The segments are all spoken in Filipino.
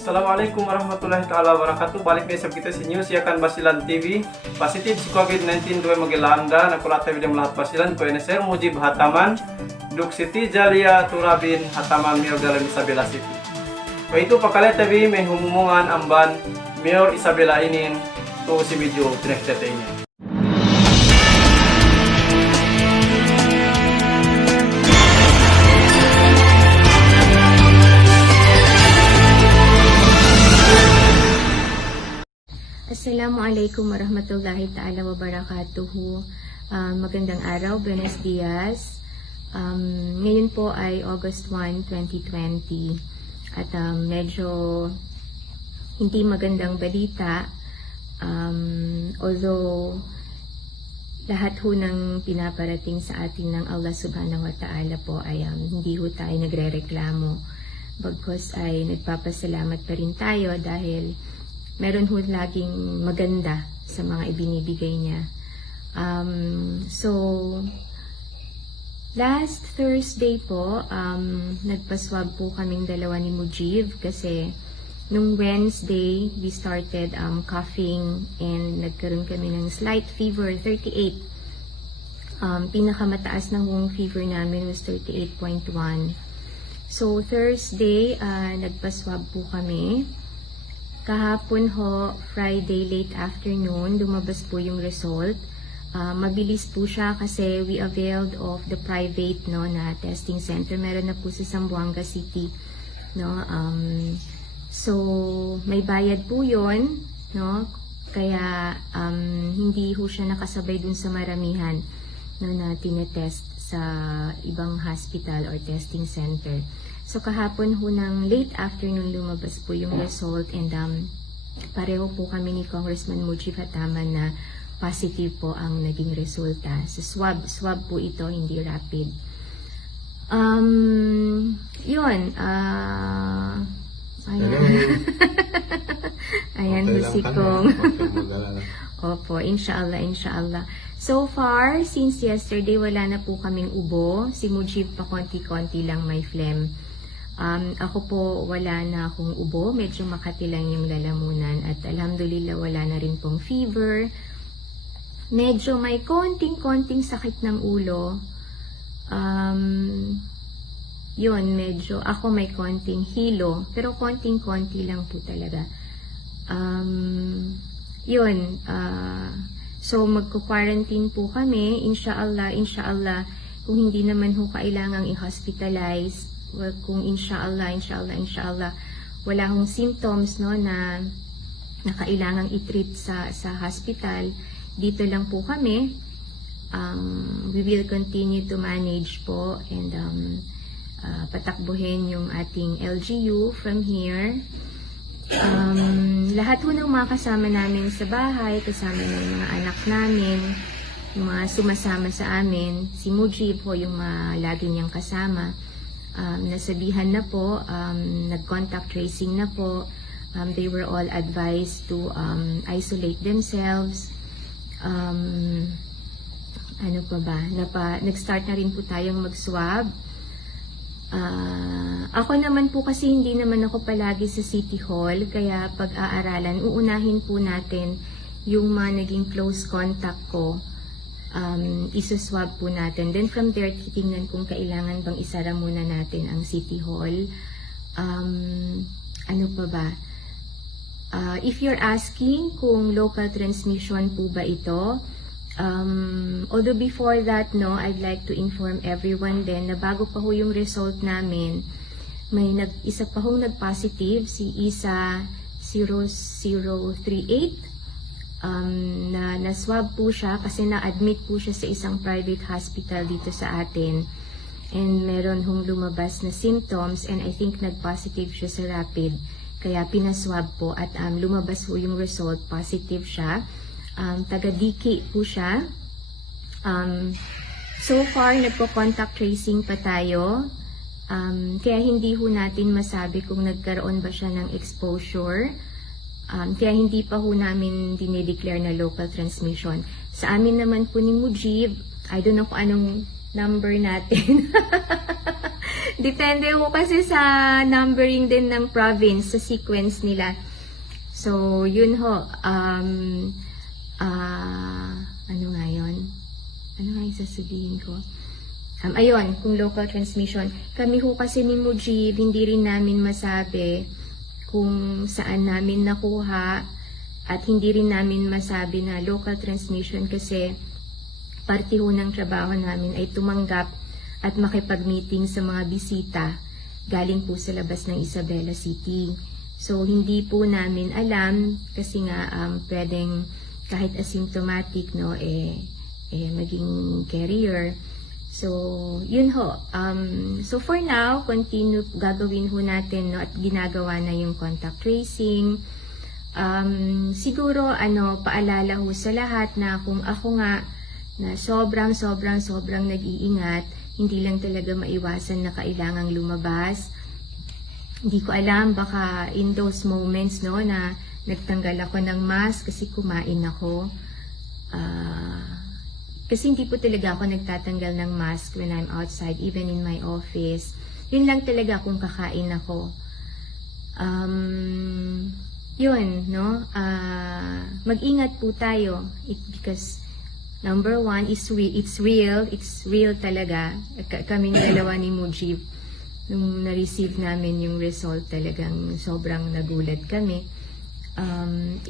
Assalamualaikum warahmatullahi taala wabarakatuh. Balik na sa kita si News Yakan Basilan TV. Positif si COVID-19 dua magilanda nakulata video melahat Basilan ko Sir Mujib Hataman Duk Siti Jalia Turabin Hataman Mayor dalam Isabela City. Ko itu pakalit tabi may humumungan amban Mayor Isabela inin to si video tinakita niya. Assalamualaikum warahmatullahi ta'ala wabarakatuhu. Magandang araw, buenos dias. Ngayon po ay August 1, 2020 at medyo hindi magandang balita. Although lahat ho ng pinaparating sa atin ng Allah subhanahu wa ta'ala po ay hindi ho tayo nagre-reklamo. Bagkus ay nagpapasalamat pa rin tayo dahil meron ho laging maganda sa mga ibinibigay niya. So, last Thursday po, nagpaswab po kaming dalawa ni Mujib kasi nung Wednesday, we started coughing and nagkaroon kami ng slight fever, 38. Pinakamataas na hong fever namin was 38.1. So, Thursday, nagpaswab po kami. Kahapon ho, Friday late afternoon, lumabas po yung result. Mabilis po siya kasi we availed of the private na testing center. Meron na po sa Zamboanga City. So, may bayad po yun. Kaya hindi ho siya nakasabay dun sa maramihan na tinetest sa ibang hospital or testing center. So, kahapon ho ng late afternoon lumabas po yung result and pareho po kami ni Congressman Mujib Hataman na positive po ang naging resulta. So, swab po ito, hindi rapid. Yun. Ayan po si Kong. Opo, inshallah. So far, since yesterday, wala na po kaming ubo. Si Mujib pa konti-konti lang may phlegm. Ako po, wala na akong ubo. Medyo makati lang yung lalamunan. At alhamdulillah, wala na rin pong fever. Medyo may konting sakit ng ulo. Yun, medyo ako may konting hilo. Pero konting-konti lang po talaga. Yun, so magko-quarantine po kami. Inshallah, kung hindi naman ho kailangang i-hospitalize, kung inshallah, wala hong symptoms na kailangang i-treat sa hospital, dito lang po kami. We will continue to manage po and patakbuhin yung ating LGU from here. Lahat po ng mga kasama namin sa bahay, kasama ng mga anak namin, yung mga sumasama sa amin, si Mujib po yung lagi niyang kasama. Nasabihan na po, nag-contact tracing na po. They were all advised to isolate themselves. Ano pa ba? Nag-start na rin po tayong mag-swab. Ako naman po kasi hindi naman ako palagi sa City Hall, kaya pag-aaralan, uunahin po natin yung mga naging close contact ko. Isaswab po natin. Then from there, titingnan kung kailangan bang isara muna natin ang City Hall. Ano pa ba? If you're asking kung local transmission po ba ito, although before that, I'd like to inform everyone din na bago pa ho yung result namin, may isa pa hong nag-positive, si Isa 0038. Na-swab po siya kasi na-admit po siya sa isang private hospital dito sa atin. And meron hong lumabas na symptoms and I think nag-positive siya sa rapid. Kaya pinaswab po at lumabas po yung result, positive siya. Taga-Diki po siya. So far, nagpo-contact tracing pa tayo. Kaya hindi ho natin masabi kung nagkaroon ba siya ng exposure. Kaya hindi pa ho namin dinideclare na local transmission. Sa amin naman po ni Mujib, I don't know kung anong number natin. Depende ho kasi sa numbering din ng province, sa sequence nila. So, yun ho. Ano nga yun? Ano nga yung sasabihin ko? Ayun, kung local transmission. Kami ho kasi ni Mujib, hindi rin namin masabi kung saan namin nakuha at hindi rin namin masabi na local transmission kasi parte ho ng trabaho namin ay tumanggap at makipag-meeting sa mga bisita galing po sa labas ng Isabela City. So, hindi po namin alam kasi nga pwedeng kahit asymptomatic, no, maging carrier. So, yun ho. So, for now, gagawin ho natin, no, at ginagawa na yung contact tracing. Siguro, paalala ho sa lahat na kung ako nga na sobrang nag-iingat, hindi lang talaga maiwasan na kailangang lumabas. Hindi ko alam, baka in those moments, no, na nagtanggal ako ng mask kasi kumain ako. Kasi hindi po talaga ako nagtatanggal ng mask when I'm outside, even in my office. Yun lang talaga kung kakain ako. Yun, no? Mag-ingat po tayo. Because number one, it's real talaga. Kaming dalawa ni Mujib, nung na-receive namin yung result, talagang sobrang nagulat kami.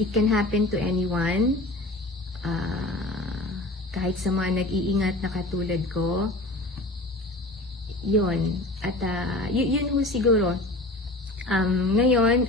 It can happen to anyone. Kahit sa mga nag-iingat na katulad ko. Yun. At yun ho siguro. Ngayon,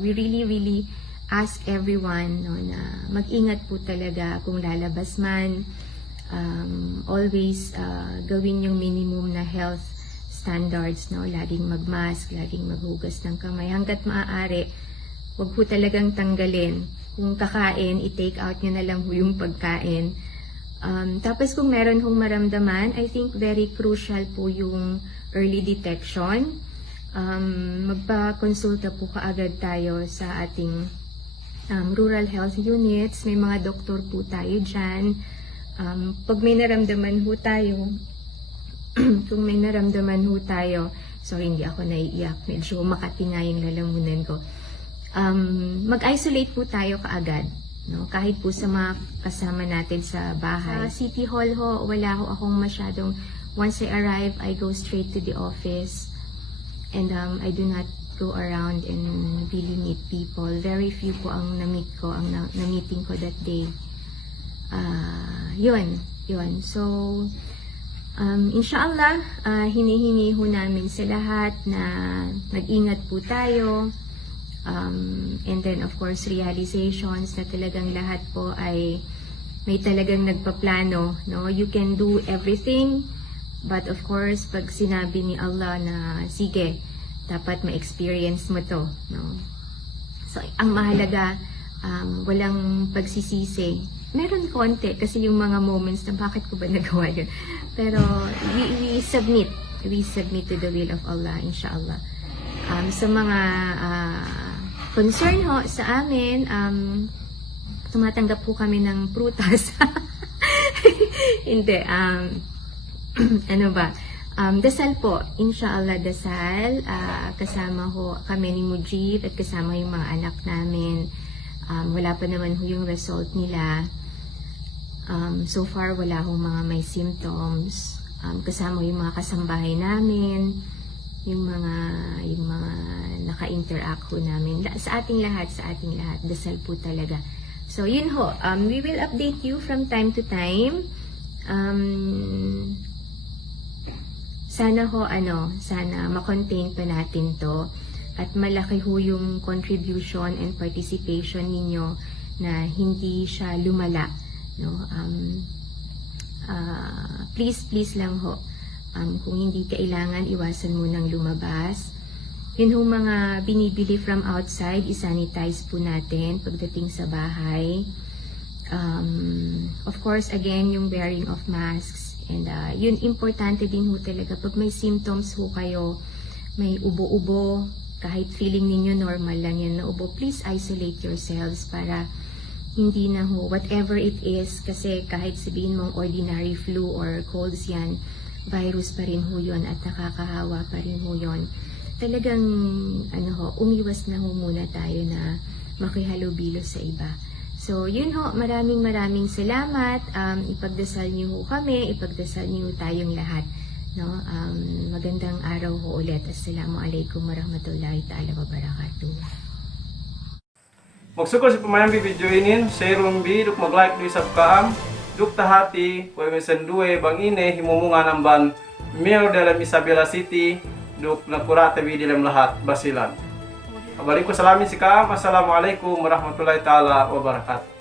we really ask everyone, no, na mag-ingat po talaga kung lalabas man. Always gawin yung minimum na health standards, no? Laging mag-mask, laging maghugas ng kamay. Hanggat maaari, wag po talagang tanggalin. Kung kakain, i-take out nyo na lang ho yung pagkain. Tapos kung meron hong maramdaman, I think very crucial po yung early detection. Magpa-konsulta po kaagad tayo sa ating rural health units. May mga doktor po tayo dyan. Pag may naramdaman ho tayo, kung may naramdaman ho tayo, sorry, hindi ako naiiyak, medyo makati nga yung lalamunan ko. Mag-isolate po tayo kaagad. No, kahit po sa mga kasama natin sa bahay. Sa City Hall ho, wala ho akong masyadong, once I arrive, I go straight to the office. And I do not go around and really meet people. Very few po ang na-meet ko, ang na-meeting ko that day. Yun. So, inshallah, hinihingi ho namin sa lahat na mag-ingat po tayo. And then of course realizations na talagang lahat po ay may talagang nagpaplano, no? You can do everything, but of course pag sinabi ni Allah na sige, dapat ma-experience mo to, no? So ang mahalaga, walang pagsisisi. Meron konti kasi yung mga moments na bakit ko ba nagawa yun, pero we submit to the will of Allah, inshallah. Sa mga concern ho sa amin, tumatanggap po kami ng prutas. Hindi, ano ba? Dasal po, inshallah dasal. Kasama ho kami ni Mujib at kasama yung mga anak namin. Wala pa naman ho yung result nila. So far, wala ho mga may symptoms. Kasama yung mga kasambahay namin. Yung mga naka-interact ho namin. Sa ating lahat, dasal po talaga. So, yun ho. We will update you from time to time. Sana ma-contain pa natin to. At malaki ho yung contribution and participation ninyo na hindi siya lumala. No? Please lang ho. Kung hindi kailangan, iwasan mo nang lumabas. Yun ho mga binibili from outside, isanitize po natin pagdating sa bahay. Of course, again, yung wearing of masks. And yun, importante din ho talaga. Pag may symptoms ho kayo, may ubo-ubo, kahit feeling ninyo normal lang yan na ubo, please isolate yourselves para hindi na ho, whatever it is, kasi kahit sabihin mong ordinary flu or colds yan, virus pa rin ho yun at nakakahawa pa rin ho yun. Talagang umiwas na ho muna tayo na makihalubilo sa iba. So, yun ho, maraming salamat. Ipagdasal niyo ho kami, ipagdasal niyo tayong lahat. No? Magandang araw ho ulit. Assalamualaikum warahmatullahi ta'ala wabarakatuh. Magsukol si pamayang video inin, share rumbi, duk mag-like do sa kaam, duk tahati, kung mesenduwe bang ine, himumunga ng ban, mayor dalam Isabela City, duk nakurata vi dalam lahat basilan. Balik ko salamin si kaam, assalamualaikum warahmatullahi ta'ala wabarakatuh.